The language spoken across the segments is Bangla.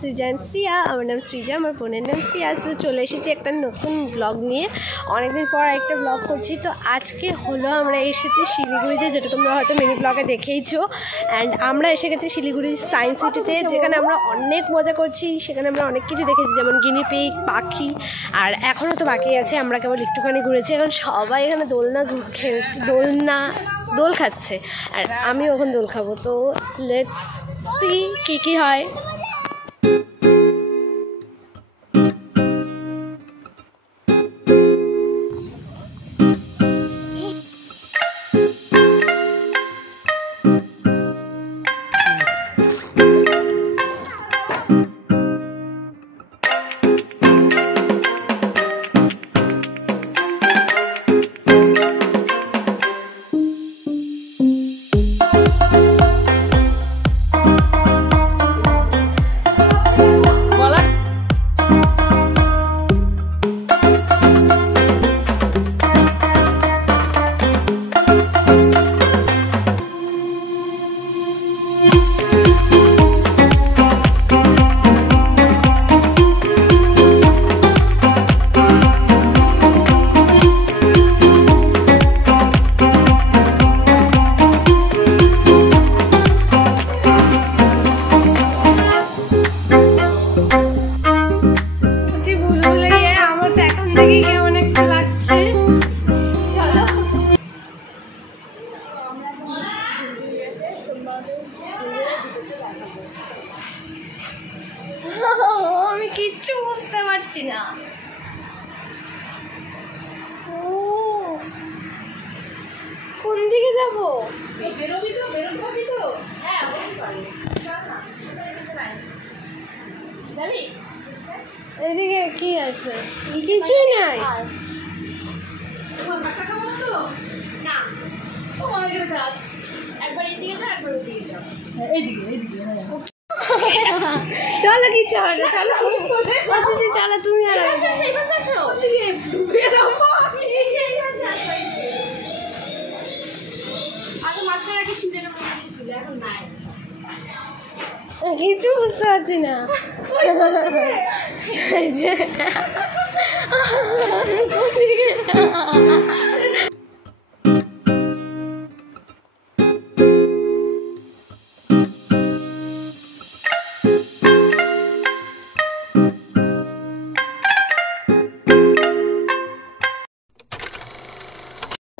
সৃজা অ্যান্ড শ্রিয়া। আমার নাম সৃজা, আমার বোনের নাম শ্রিয়া। তো চলে এসেছি একটা নতুন ব্লগ নিয়ে, অনেকদিন পর একটা ব্লগ করছি। তো আজকে হলো আমরা এসেছি শিলিগুড়িতে, যেটা তোমরা হয়তো মিনি ব্লগে দেখেইছো। অ্যান্ড আমরা এসে গেছি শিলিগুড়ি সায়েন্স সিটিতে, যেখানে আমরা অনেক মজা করছি। সেখানে আমরা অনেক কিছু দেখেছি, যেমন গিনিপিগ, পাখি, আর এখনও তো বাকি আছে। আমরা কেবল একটুখানি ঘুরেছি। এখন সবাই এখানে দোলনা খেলছে, দোল খাচ্ছে, আর আমি ওখানে দোল খাবো। তো লেটস সি কি হয়। আমি কিচ্ছু বুঝতে পারছি না। ও কোন দিকে যাবো? এদিকে কি আছে? কিছুই নাই। চলো কিছু হবে না, চলো চলো তুমি আর কিছু বুঝতে পারছি না।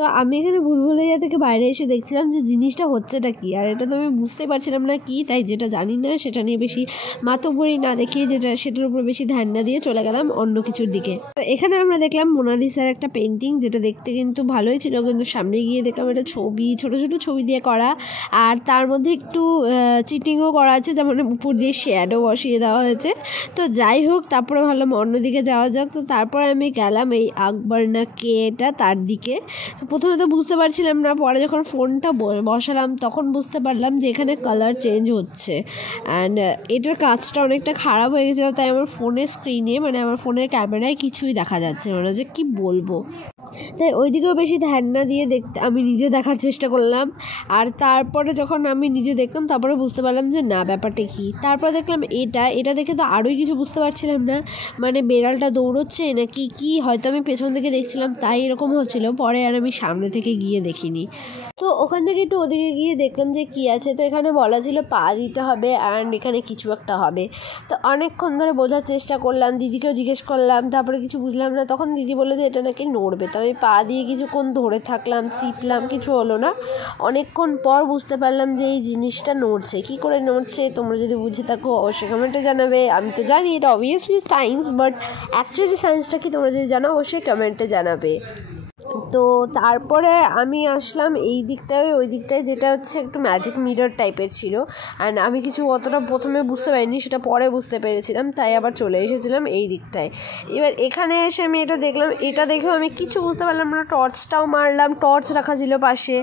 তো আমি এখানে ভুলভুলাইয়া থেকে বাইরে এসে দেখছিলাম যে জিনিসটা হচ্ছেটা কি, আর এটা তো আমি বুঝতে পারছিলাম না কি, তাই যেটা জানি না সেটা নিয়ে বেশি মাতব্বরি না দেখিয়ে সেটার উপর বেশি ধ্যান না দিয়ে চলে গেলাম অন্য কিছুর দিকে। তো এখানে আমরা দেখলাম মোনালিসার একটা পেন্টিং, যেটা দেখতে কিন্তু ভালোই ছিল, কিন্তু সামনে গিয়ে দেখলাম এটা ছবি, ছোট ছোট ছবি দিয়ে করা, আর তার মধ্যে একটু চিটিংও করা আছে, যেমন উপর দিয়ে শ্যাডো বসিয়ে দেওয়া হয়েছে। তো যাই হোক, তারপরে ভাবলাম অন্যদিকে যাওয়া যাক। তো তারপরে আমি গেলাম এই আকবর না কে এটা, তার দিকে। তো প্রথমে তো বুঝতে পারছিলাম না, পরে যখন ফোনটা বসালাম তখন বুঝতে পারলাম যে এখানে কালার চেঞ্জ হচ্ছে। অ্যান্ড এটার কাজটা অনেকটা খারাপ হয়ে গেছিলো, তাই আমার ফোনের স্ক্রিনে, মানে আমার ফোনের ক্যামেরায় কিছুই দেখা যাচ্ছে না, যে কি বলবো। তাই ওইদিকেও বেশি ধ্যান না দিয়ে আমি নিজে দেখার চেষ্টা করলাম। আর তারপরে যখন আমি নিজে দেখলাম, তারপরে বুঝতে পারলাম যে না, ব্যাপারটা কী। তারপরে দেখলাম এটা দেখে তো আরোই কিছু বুঝতে পারছিলাম না, মানে বেড়ালটা দৌড়চ্ছে নাকি কি, হয়তো আমি পেছন থেকে দেখছিলাম তাই এরকম হচ্ছিলো। পরে আর আমি সামনে থেকে গিয়ে দেখিনি। তো ওখান থেকে একটু ওদিকে গিয়ে দেখলাম যে কী আছে। তো এখানে বলা ছিল পা দিতে হবে, অ্যান্ড এখানে কিছু একটা হবে। তো অনেকক্ষণ ধরে বোঝার চেষ্টা করলাম, দিদিকেও জিজ্ঞেস করলাম, তারপরে কিছু বুঝলাম না। তখন দিদি বললো যে এটা নাকি নড়বে। তো আমি পা দিয়ে কিছুক্ষণ ধরে থাকলাম, চিপলাম, কিছু হলো না। অনেকক্ষণ পর বুঝতে পারলাম যে এই জিনিসটা নড়ছে। কী করে নড়ছে তোমরা যদি বুঝে থাকো অবশ্যই কমেন্টে জানাবে। আমি তো জানি এটা অবভিয়াসলি সায়েন্স, বাট অ্যাকচুয়ালি সায়েন্সটা কি তোমরা যদি জানো অবশ্যই কমেন্টে জানাবে। তো তারপরে আমি আসলাম এই দিকটায়, ওই দিকটায়, যেটা হচ্ছে একটু ম্যাজিক মিরর টাইপের ছিল। অ্যান্ড আমি কিছু অতটা প্রথমে বুঝতে পারিনি, সেটা পরে বুঝতে পেরেছিলাম, তাই আবার চলে এসেছিলাম এই দিকটায়। এবার এখানে এসে আমি এটা দেখলাম, এটা দেখেও আমি কিছু বুঝতে পারলাম না। টর্চটাও মারলাম, টর্চ রাখা ছিল পাশে,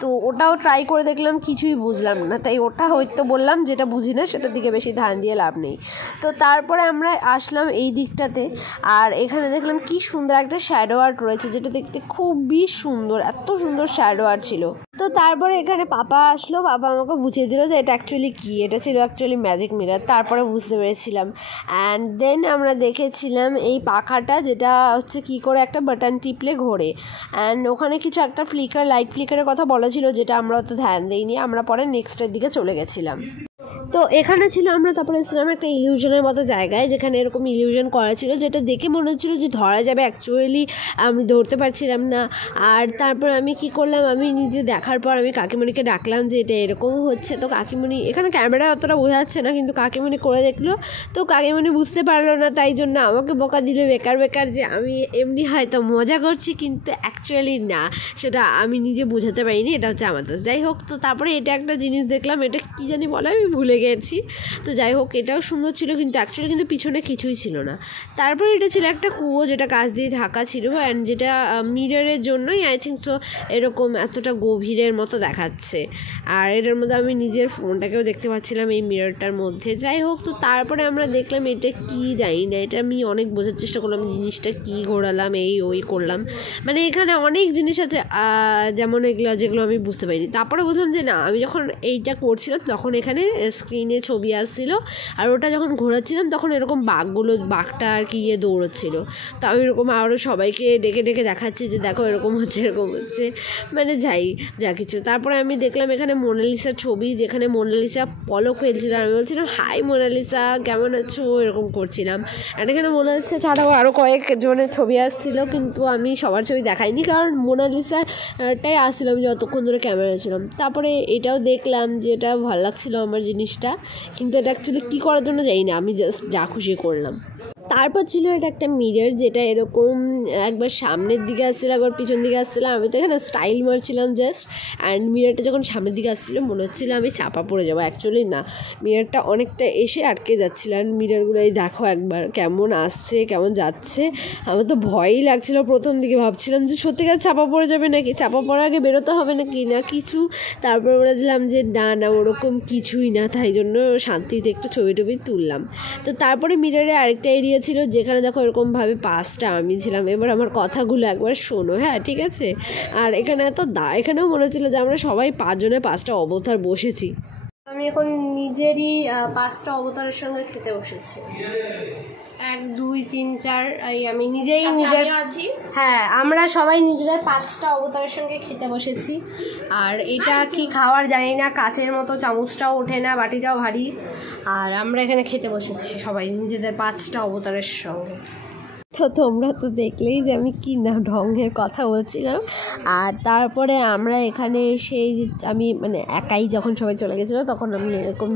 তো ওটাও ট্রাই করে দেখলাম, কিছুই বুঝলাম না। তাই ওটা হয়তো বললাম যেটা বুঝি না সেটার দিকে বেশি ধ্যান দিয়ে লাভ নেই। তো তারপরে আমরা আসলাম এই দিকটাতে, আর এখানে দেখলাম কি সুন্দর একটা শ্যাডো আর্ট রয়েছে, যেটা দেখতে খুব খুবই সুন্দর, এত সুন্দর শ্যাডো আর ছিল। তো তারপরে এখানে পাপা আসলো, পাপা আমাকে বুঝিয়ে দিল যে এটা অ্যাকচুয়ালি কী। এটা ছিল অ্যাকচুয়ালি ম্যাজিক মিরর। তারপরে বুঝতে পেরেছিলাম। অ্যান্ড দেন আমরা দেখেছিলাম এই পাখাটা, যেটা হচ্ছে কী করে একটা বাটন টিপলে ঘোরে। অ্যান্ড ওখানে কিছু একটা লাইট ফ্লিকারের কথা বলা ছিল, যেটা আমরা অত ধ্যান দিইনি। আমরা পরে নেক্সটের দিকে চলে গেছিলাম। তো এখানে ছিল আমরা তারপরে এসেছিলাম একটা ইলিউশনের মতো জায়গায়, যেখানে এরকম ইলিউশন করা ছিল, যেটা দেখে মনে হচ্ছিল যে ধরা যাবে, অ্যাকচুয়ালি আমি ধরতে পারছিলাম না। আর তারপর আমি কি করলাম, আমি নিজে দেখার পর আমি কাকিমণিকে ডাকলাম যে এটা এরকম হচ্ছে। তো কাকিমণি, এখানে ক্যামেরায় অতটা বোঝা যাচ্ছে না, কিন্তু কাকিমণি করে দেখলো। তো কাকিমণি বুঝতে পারলো না, তাই জন্য আমাকে বকা দিল বেকার যে আমি এমনি হয়তো মজা করছি, কিন্তু অ্যাকচুয়ালি না, সেটা আমি নিজে বোঝাতে পারিনি, এটা হচ্ছে আমার দোষ। যাই হোক, তো তারপরে এটা একটা জিনিস দেখলাম, এটা কী জানি বলে, আমি ভুলে গেছি। তো যাই হোক, এটাও সুন্দর ছিল, কিন্তু অ্যাকচুয়ালি কিন্তু পিছনে কিছুই ছিল না। তারপর এটা ছিল একটা কুয়ো, যেটা কাঁচ দিয়ে ঢাকা ছিল, অ্যান্ড যেটা মিররের জন্যই আই থিঙ্ক সো এরকম এতটা গভীরের মতো দেখাচ্ছে। আর এটার মধ্যে আমি নিজের ফোনটাকেও দেখতে পাচ্ছিলাম এই মিররটার মধ্যে। যাই হোক, তো তারপরে আমরা দেখলাম এটা কি জানি না, এটা আমি অনেক বোঝার চেষ্টা করলাম, জিনিসটা কি ঘোরালাম, এই ওই করলাম, মানে এখানে অনেক জিনিস আছে যেমন এগুলো, যেগুলো আমি বুঝতে পারিনি। তারপরে বুঝলাম যে না, আমি যখন এইটা করছিলাম তখন এখানে স্ক্রিনে ছবি আসছিল, আর ওটা যখন ঘোরাচ্ছিলাম তখন এরকম বাঘটা আর কি দৌড়চ্ছিল। তো আমি এরকম আরও সবাইকে ডেকে দেখাচ্ছি যে দেখো এরকম হচ্ছে, এরকম হচ্ছে, মানে যা কিছু। তারপরে আমি দেখলাম এখানে মোনালিসার ছবি, যেখানে মোনালিসা পলক ফেলছিল। আমি বলছিলাম হাই মোনালিসা, কেমন আছো, এরকম করছিলাম। আর এখানে মোনালিসা ছাড়াও আরও কয়েকজনের ছবি আসছিল, কিন্তু আমি সবার ছবি দেখাইনি, কারণ মোনালিসাটাই আসছিল আমি যতক্ষণ ধরে ক্যামেরা ছিলাম। তারপরে এটাও দেখলাম যে এটা ভালো লাগছিলো আমার জিনিসটা, কিন্তু এটা অ্যাকচুয়ালি কী করার জন্য জানি না, আমি জাস্ট যা খুশি করলাম। তারপর ছিল এটা একটা মিরর, যেটা এরকম একবার সামনের দিকে আসছিল, একবার পিছন দিকে আসছিলো। আমি তো এখানে স্টাইল মারছিলাম জাস্ট। অ্যান্ড মিররটা যখন সামনের দিকে আসছিলো মনে হচ্ছিলো আমি চাপা পড়ে যাবো, অ্যাকচুয়ালি না, মিররটা অনেকটা এসে আটকে যাচ্ছিলো। অ্যান্ড মিররগুলো এই দেখো একবার কেমন আসছে, কেমন যাচ্ছে। আমার তো ভয়ই লাগছিলো প্রথম দিকে, ভাবছিলাম যে সত্যিকার চাপা পড়ে যাবে নাকি, চাপা পড়ার আগে বেরোতে হবে নাকি না কিছু। তারপর বলেছিলাম যে না ওরকম কিছুই না, তাই জন্য শান্তিতে একটু ছবি টবি তুললাম। তো তারপরে মিররে আরেকটা এরিয়া ছিল, যেখানে দেখো এরকমভাবে 5টা আমি ছিলাম। এবার আমার কথাগুলো একবার শোনো, হ্যাঁ ঠিক আছে। আর এখানে এখানেও মনে হচ্ছিলো যে আমরা সবাই 5 জনে 5টা অবতার বসেছি। আমি এখন নিজেরই 5টা অবতারের সঙ্গে খেতে বসেছি। 1 2 3 4, আমি নিজেই নিজের আছি। হ্যাঁ, আমরা সবাই নিজেদের 5টা অবতারের সঙ্গে খেতে বসেছি। আর এটা কি খাওয়ার জানি না, কাচের মতো, চামচটাও ওঠে না, বাটিটাও ভারী। আর আমরা এখানে খেতে বসেছি সবাই নিজেদের 5টা অবতারের সঙ্গে। তো তোমরা তো দেখলেই যে আমি কি না ঢঙ্গের কথা বলছিলাম। আর তারপরে আমরা এখানে সেই যে আমি মানে একাই যখন সবাই চলে গেছিলো, তখন আমি এরকম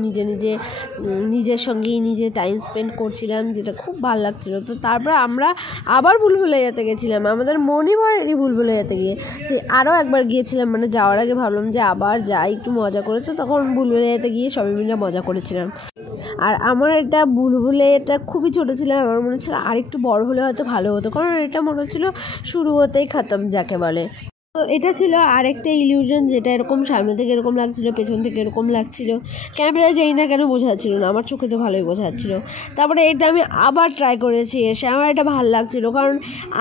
নিজের সঙ্গেই নিজে টাইম স্পেন্ড করছিলাম, যেটা খুব ভালো লাগছিলো। তো তারপরে আমরা আবার ভুলভুলাইয়াতে গেছিলাম, আমাদের মনে পড়েনি ভুলভুলাইয়াতে গিয়ে। তো আরও একবার গিয়েছিলাম, মানে যাওয়ার আগে ভাবলাম যে আবার যাই, একটু মজা করে। তো তখন ভুলভুলাইয়াতে গিয়ে সবাই মিলে মজা করেছিলাম। আর আমার এটা ভুলভুলাইয়াটা খুবই ছোটো ছিল, আমার মনে হচ্ছিলো আর একটু বড় হলে হয়তো ভালো হতো, কারণ এটা মনে হচ্ছিলো শুরু হতেই খতম যাকে বলে। তো এটা ছিল আরেকটা ইলিউশন, যেটা এরকম সামনে থেকে এরকম লাগছিলো, পেছন থেকে এরকম লাগছিলো। ক্যামেরায় যাই না কেন বোঝা যাচ্ছিলো না, আমার চোখে তো ভালোই বোঝা যাচ্ছিলো। তারপরে এটা আমি আবার ট্রাই করেছি এসে, আমার এটা ভালো লাগছিলো, কারণ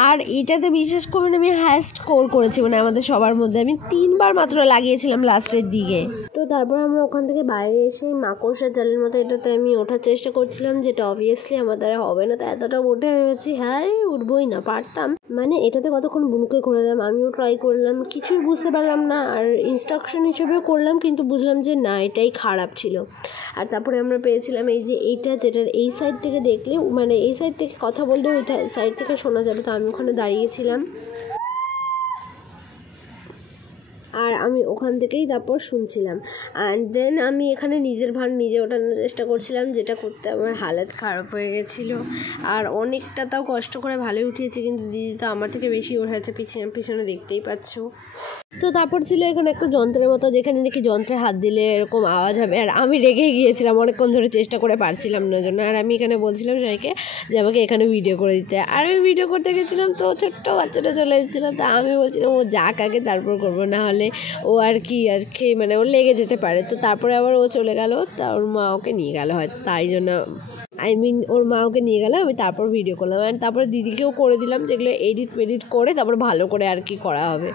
আর এটাতে বিশেষ করে আমি হাইয়েস্ট স্কোর করেছি, মানে আমাদের সবার মধ্যে আমি 3বার মাত্র লাগিয়েছিলাম লাস্টের দিকে। তো তারপর আমরা ওখান থেকে বাইরে এসে মাকড়সার জালের মতো এটাতে আমি ওঠার চেষ্টা করছিলাম, যেটা অবভিয়াসলি আমার দ্বারা হবে না। তো এতটা উঠে হয়েছি, হ্যাঁ উঠবোই না, পারতাম, মানে এটাতে কতক্ষণ বুনুকে ঘোরালাম, আমিও ট্রাই করলাম, কিছুই বুঝতে পারলাম না। আর ইনস্ট্রাকশন হিসেবেও করলাম, কিন্তু বুঝলাম যে না, এটাই খারাপ ছিল। আর তারপরে আমরা পেয়েছিলাম এই যে এইটা, যেটার এই সাইড থেকে দেখলে, মানে এই সাইড থেকে কথা বললে ওই সাইড থেকে শোনা যাবে। তো আমি ওখানে দাঁড়িয়েছিলাম, আর আমি ওখান থেকেই তারপর শুনছিলাম। অ্যান্ড দেন আমি এখানে নিজের ভার নিজে ওঠানোর চেষ্টা করছিলাম, যেটা করতে আমার হালত খারাপ হয়ে গেছিলো। আর অনেকটা তাও কষ্ট করে ভালোই উঠিয়েছি, কিন্তু দিদি তো আমার থেকে বেশি ওঠাচ্ছে, পিছনে দেখতেই পাচ্ছ। তো তারপর ছিল এখানে একটা যন্ত্রের মতো, যেখানে নাকি যন্ত্রে হাত দিলে এরকম আওয়াজ হবে। আর আমি রেগেই গিয়েছিলাম, অনেকক্ষণ ধরে চেষ্টা করে পারছিলাম না জন্য। আর আমি এখানে বলছিলাম সবাইকে যে আমাকে এখানে ভিডিও করে দিতে। আর আমি ভিডিও করতে গেছিলাম, তো ছোট্ট বাচ্চাটা চলে এসেছিলো। তা আমি বলছিলাম ও যাক আগে, তারপর করবো, না হলে ও আর কি মানে ওর লেগে যেতে পারে। তো তারপরে আবার ও চলে গেল, তা ওর মা ওকে নিয়ে গেল হয়তো, তাই জন্য আই মিন ওর মা ওকে নিয়ে গেলাম, আমি তারপর ভিডিও করলাম। অ্যান্ড তারপরে দিদিকেও করে দিলাম, যেগুলো এডিট করে তারপর ভালো করে আর কি করা হবে।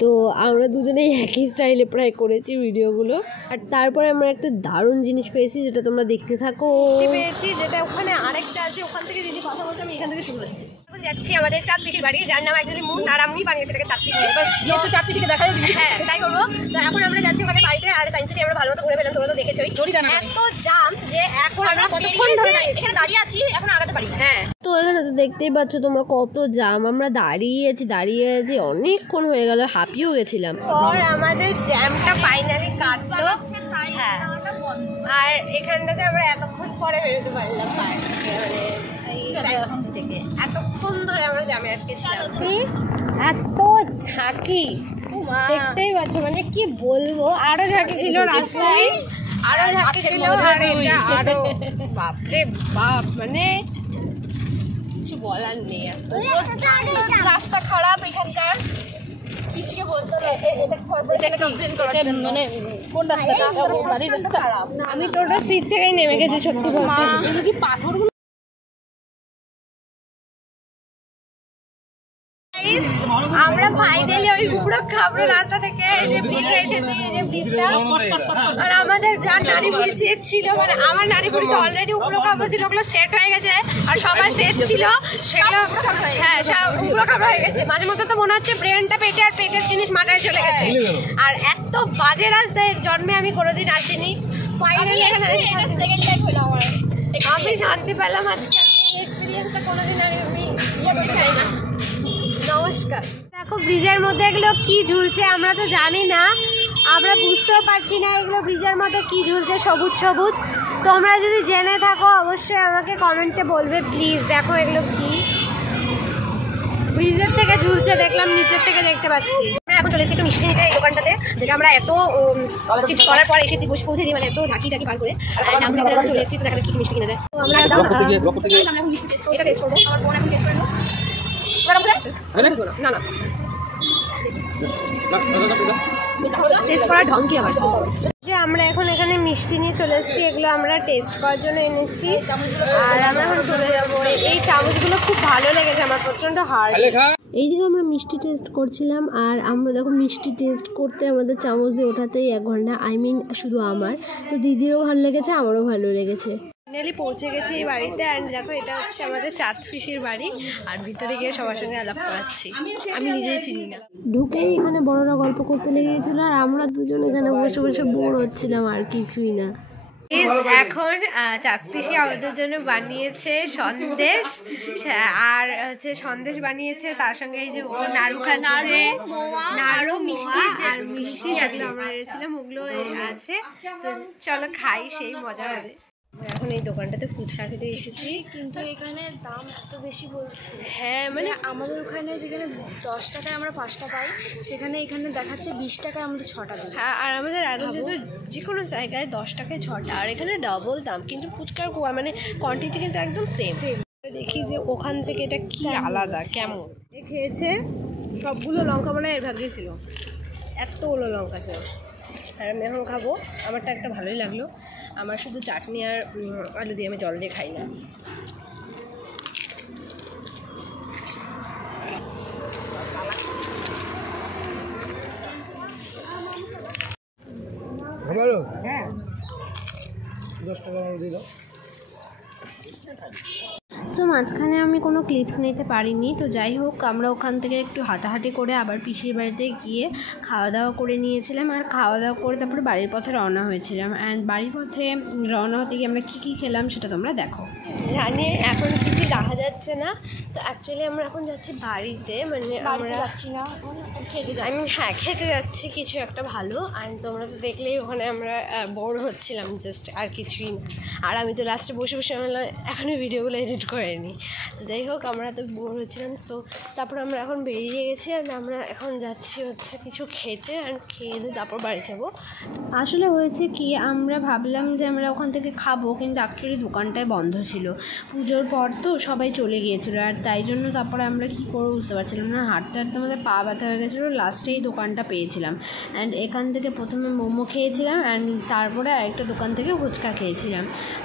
তো আমরা দুজনেই একই স্টাইলে প্রায় করেছি ভিডিওগুলো। আর তারপরে আমরা একটা দারুণ জিনিস পেয়েছি, যেটা তোমরা দেখতে থাকো। পেয়েছি যেটা ওখানে আরেকটা আছে, ওখান থেকে দিদি কথা বলছে, আমি এখান থেকে শুরু করছি। এখন যাচ্ছি আমাদের চাঁদ পিসির বাড়ি, যার নাম অ্যাকচুয়ালি মুন, আর আমি বানিয়েছি এটাকে চাঁদ পিসি। এবার চাঁদ পিসিকে দেখাই দিবি। হ্যাঁ তাই করবো। তো এখন আমরা যাচ্ছি ওখানে বাড়িতে, আর সায়েন্স সিটি আমরা ভালো মতো ঘুরে পেলাম, তোমরা তো দেখেছোই। এত জাম যে এখন আমরা কতক্ষণ ধরে দাঁড়িয়ে আছি, এখন আগাতে পারি। হ্যাঁ তো এখানে তো দেখতেই পাচ্ছ তোমরা কত জাম, আমরা দাঁড়িয়ে আছি অনেকক্ষণ হয়ে গেল, হাঁপিয়েও গেছিলাম। পর আমাদের জ্যামটা ফাইনালি কাটলো। হ্যাঁ আর এখানটাতে আমরা এতক্ষণ পরে বেরোতে পারলাম পার্ক থেকে, মানে এই সায়েন্স সিটি থেকে। এতক্ষণ ধরে আমরা জ্যামে আটকেছিলাম। এত ঝাঁকি দেখতেই পাচ্ছ, মানে কি বলবো, আরো ঝাঁকি ছিল রাস্তায়, আরো ঝাঁকি ছিল। আর এটা আরো বাপরে বাপ, মানে কিছু বলার নেই। রাস্তা খারাপ এখানকার, কিসকে বলতে মানে কোন রাস্তাটা খারাপ। আমি টোটাল সিট থেকেই নেমে গেছি সত্যি বলতে। কি পাথরগুলো আমরা ফাইনালি ওই পুরো খাবড়ো রাস্তা থেকে এসে ব্রিজে এসেছি, এই যে ব্রিজটা। আর আমাদের যার নারীপুরি সেট ছিল, মানে আমার নারীপুরি তো অলরেডি উপরো খাবড়ো ছিল, ওগুলো সেট হয়ে গেছে। আর সবার সেট ছিল সেগুলো, হ্যাঁ সব উপরো খাবড়ো হয়ে গেছে। মাঝে মধ্যে তো মনে হচ্ছে ব্রেনটা পেটে আর পেটের জিনিস মাথায় চলে গেছে। আর এত বাজে রাস্তায় জন্মে আমি কোনোদিন আসিনি। ফাইনালি আমি শান্তি পেলাম আজকে। এই এক্সপিরিয়েন্সটা কোনোদিন আমি চাই না। নমস্কার। দেখো ব্রিজের মধ্যে এগুলো কি ঝুলছে আমরা তো জানি না, আমরা বুঝতেও পারছি না এগুলো ব্রিজের মধ্যে কি ঝুলছে, সবুজ সবুজ। তোমরা যদি জেনে থাকো অবশ্যই আমাকে কমেন্টে বলবে প্লিজ। দেখো এগুলো কি ব্রিজের থেকে ঝুলছে, দেখলাম নিচের থেকে দেখতে পাচ্ছি। আমরা এখন চলে এসেছি একটু মিষ্টি নিতে এই দোকানটাতে, যেটা আমরা এত কিছু করার পর এসেছি, বসে পৌঁছে দিই, মানে এত ঝাঁকি পার করে আমরা এখন চলে এসেছি। তো দেখালে কি মিষ্টি কিনে যায়। তো আমরা এটা টেস্ট করবো। আমার বোন এখন টেস্ট করে নেবো। না না টেস্ট করার ঢং কি আমার। যে আমরা এখন এখানে মিষ্টি নিয়ে চলে এসেছি, এগুলো আমরা টেস্ট করার জন্য এনেছি। আর আমরা এখন চলে যাবো। এই চামচগুলো খুব ভালো লেগেছে আমার, প্রচন্ড হার্ড। এইদিকে আমরা মিষ্টি টেস্ট করছিলাম, আর আমরা দেখো মিষ্টি টেস্ট করতে আমাদের চামচ দিয়ে ওঠাতেই 1 ঘন্টা। আই মিন শুধু আমার, তো দিদিরও ভালো লেগেছে, আমারও ভালো লেগেছে। ফাইনালি পৌঁছে গেছি এই বাড়িতে। অ্যান্ড দেখো এটা হচ্ছে আমাদের চাঁদ পিসির বাড়ি, আর ভিতরে গিয়ে সবার সঙ্গে আলাপ করাচ্ছি। আমি নিজেই চিনি না। ঢুকেই এখানে বড়রা গল্প করতে লেগেছিল, আর আমরা দুজন এখানে বসে বসে বোর হচ্ছিলাম, আর কিছুই না। এখন চাঁদ পিসি আমাদের জন্য বানিয়েছে সন্দেশ, আর হচ্ছে সন্দেশ বানিয়েছে, তার সঙ্গে এই যে নাড়ু খাচ্ছে, নাড়ু মিষ্টি আর মিষ্টি আছে আমরা এনেছিলাম, ওগুলো আছে। তো চলো খাই, সেই মজা হবে। এখন এই দোকানটাতে ফুচকা খেতে এসেছি, কিন্তু এখানে দাম এত বেশি বলছে। হ্যাঁ মানে আমাদের ওখানে যেখানে 10 টাকায় আমরা 5টা পাই, সেখানে এখানে দেখাচ্ছে 20 টাকায় আমাদের 6টা দেয়। হ্যাঁ আর আমাদের আগে যেহেতু যে কোনো জায়গায় 10 টাকায় 6টা, আর এখানে ডাবল দাম, কিন্তু ফুচকার মানে কোয়ান্টিটি কিন্তু একদম সেম। দেখি যে ওখান থেকে এটা কি আলাদা কেমন। খেয়েছে সবগুলো লঙ্কা মানে এর ভাগ্যে ছিল, এতগুলো লঙ্কা ছিল। আর আমি এখন খাবো, আমারটা একটা ভালোই লাগলো। আমার শুধু চাটনি আর আলু দিয়ে, আমি জল দিয়ে খাই না। হ্যাঁ 10 টাকা দিয়ে দাও। তো মাঝখানে আমি কোনো ক্লিপস নিতে পারিনি। তো যাই হোক, আমরা ওখান থেকে একটু হাঁটাহাঁটি করে আবার পিসির বাড়িতে গিয়ে খাওয়া দাওয়া করে নিয়েছিলাম, আর খাওয়া দাওয়া করে তারপরে বাড়ির পথে রওনা হয়েছিলাম। অ্যান্ড বাড়ির পথে রওনা হতে গিয়ে আমরা কী খেলাম সেটা তোমরা দেখো। জানি এখন কিছু দেখা যাচ্ছে না, তো অ্যাকচুয়ালি আমরা এখন যাচ্ছি বাড়িতে, মানে আমরা যাচ্ছি না খেতে, হ্যাঁ খেতে যাচ্ছি কিছু একটা ভালো। আর তোমরা তো দেখলেই ওখানে আমরা বোর হচ্ছিলাম জাস্ট, আর কিছুই না। আর আমি তো লাস্টে বসে বসে আমরা এখনই ভিডিওগুলো এডিট করে পারিনি। তো যাই হোক, আমরা তো বোর হয়েছিলাম, তো তারপর আমরা এখন বেরিয়ে গেছি আর আমরা এখন যাচ্ছি হচ্ছে কিছু খেতে, আর খেয়ে দিয়ে তারপর বাড়ি যাবো। আসলে হয়েছে কি, আমরা ভাবলাম যে আমরা ওখান থেকে খাবো, কিন্তু অ্যাকচুয়ালি দোকানটায় বন্ধ ছিল, পুজোর পর তো সবাই চলে গিয়েছিলো, আর তাই জন্য তারপরে আমরা কী করবো বুঝতে পারছিলাম না। হাঁটতে হাঁটতে আমাদের পা ব্যথা হয়ে গেছিলো, লাস্টে এই দোকানটা পেয়েছিলাম। অ্যান্ড এখান থেকে প্রথমে মোমো খেয়েছিলাম, অ্যান্ড তারপরে আরেকটা দোকান থেকে ফুচকা খেয়েছিলাম।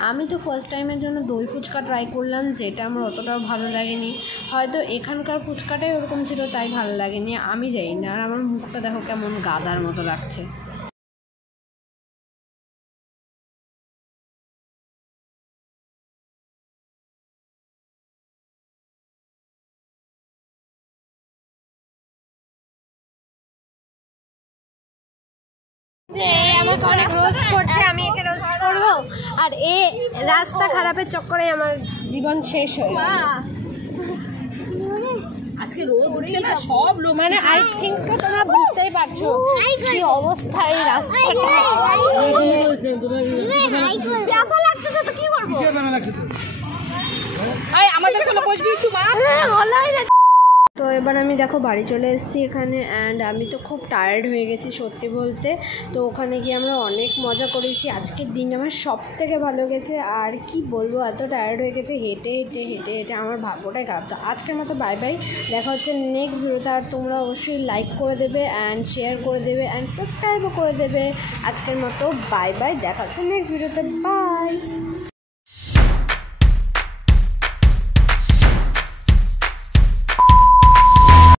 আমি তো ফার্স্ট টাইমের জন্য দই ফুচকা ট্রাই করলাম, যেটা আমার অতটাও ভালো লাগেনি। হয়তো এখানকার ফুচকাটাই ওরকম ছিল, তাই ভালো লাগেনি, আমি জানি না। আর আমার মুখটা দেখো কেমন গাদার মতো লাগছে। আমাকে অনেক রোস্ট করছে, আমি একে রোস্ট করবো, আর এ রাস্তা খারাপের চক্করে আমার জীবন শেষ হয়ে গেল। আজকে রোদ উঠছে না, সব লোক মানে আই থিঙ্ক সো তোমরা বুঝতেই পারছো কি অবস্থা এই রাস্তাটা। ব্যথা লাগতেছে তো কি করবো, আমাদের কোনো বসবি একটু মা। তো এবার আমি দেখো বাড়ি চলে এসেছি এখানে, অ্যান্ড আমি তো খুব টায়ার্ড হয়ে গেছি সত্যি বলতে। তো ওখানে গিয়ে আমরা অনেক মজা করেছি, আজকের দিন আমার সব থেকে ভালো গেছে। আর কি বলবো, এত টায়ার্ড হয়ে গেছে, হেঁটে হেঁটে হেঁটে হেঁটে আমার ভাগ্যটাই খারাপ। তো আজকের মতো বাই বাই, দেখা হচ্ছে নেক্সট ভিডিওতে। আর তোমরা অবশ্যই লাইক করে দেবে, অ্যান্ড শেয়ার করে দেবে, অ্যান্ড সাবস্ক্রাইবও করে দেবে। আজকের মতো বাই বাই, দেখা হচ্ছে নেক্সট ভিডিওতে, বাই।